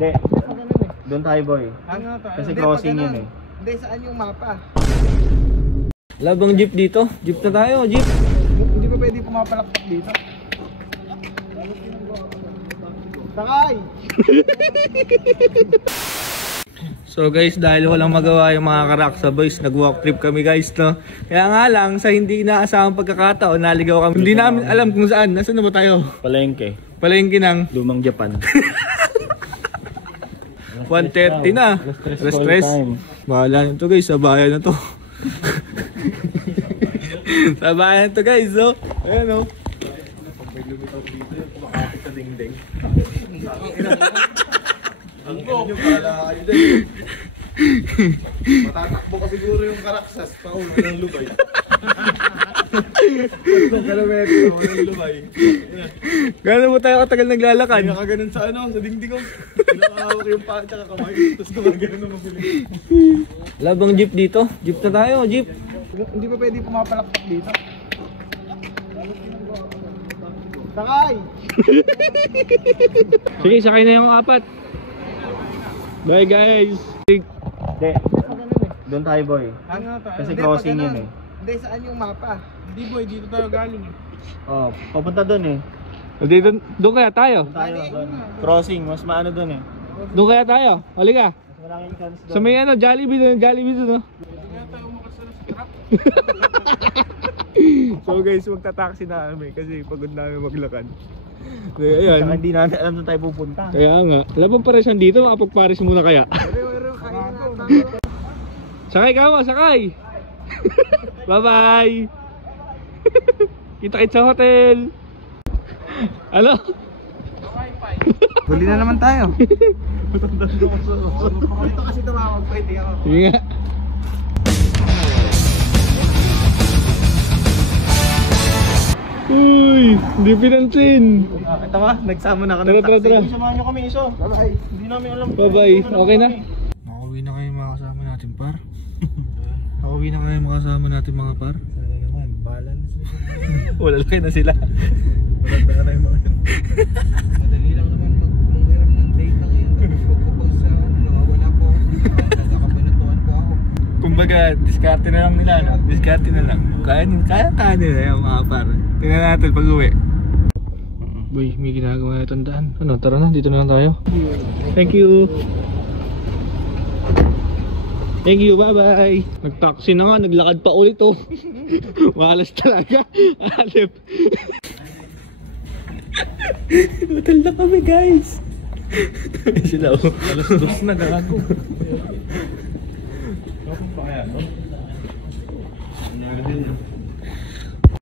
Hindi. Doon tayo boy. Kasi crossing yun eh. Hindi, saan yung mapa? Labang jeep dito. Jeep na tayo, jeep. Hindi pa pwede pumapalakpak dito. Sakay! So guys, dahil walang magawa yung mga Karaksa boys, nag-walk trip kami guys, no? Kaya nga lang, sa hindi inaasahang pagkakataon, naligaw kami. Hindi namin alam kung saan. Nasaan na ba tayo? Palengke. Palengke ng Lumang Japan. 1:30 na. Alas 3. Bahala na to guys, sa bayan na to. Sa bayan na to guys, oh. Ayan, oh. Pag may lumitaw dito, makakit sa dingding. Ang ganyan pala kayo dyan. Matatakbo ka siguro yung Karaksas pa ulo ng lubay. Kilometro ng lubay. Gano'n mo tayo katagal naglalakad? Hindi ka ganun sa ano, sa dingding ko. Pinakahawak yung paa tsaka kamay. Tapos gumagano na mabilis. Labang jeep dito. Jeep na tayo, jeep. Hindi pa pwede pumapalakpak dito. Sakay! Sige, sakay na yung apat. Bye guys. Hindi. Doon tayo boy. Kasi crossing yun eh. Hindi, saan yung mapa? Hindi boy, dito tayo galing eh. Oh, papunta doon eh. Doon kaya tayo? Tayo doon. Crossing, mas maano doon eh. Doon kaya tayo? Halika. Mas maraming chance doon. Sa may ano, Jollibee doon, no? Hindi nga tayo makasala sa truck. So guys, magta-taxi na kami kasi pagod namin maglakad. Kaya ayan. Saka hindi namin alam saan tayo pupunta. Kaya nga. Labang paresan dito, makapag-pares muna kaya. Sakay ka mo, sakay! Bye-bye! Kita-kits sa hotel! Ano? Huli na naman tayo. Dito kasi tumawag, pwede ako. Sige nga. Uy! Hindi pinansin! Ito nga, nagsama na kami. Tara. Samahan nyo kami iso. Hindi namin alam. Bye-bye! Okay na? Nakauwi na kayo mga kasama natin par. Nakauwi na kayo mga kasama natin mga par. Sana naman, balance. Wala lang na sila. Wala na yung mga yun. Madali lang naman maghiram ng data ngayon. Tapos pagkapag sa wala po ako. Nagkakabanatuan po ako. Kumbaga, diskarte na lang nila, no? Diskarte na lang. Kaya nila yung mga par. Tingnan natin pag uwi. Boy, may ginagawa na tandaan. Ano, tara na, dito na lang tayo. Thank you. Thank you, bye-bye. Nag-taxi na nga, naglakad pa ulit oh. Malas talaga. Alip. Hotel na kami guys. Sila oh. Alas 2 na gago. Ano pa kaya to?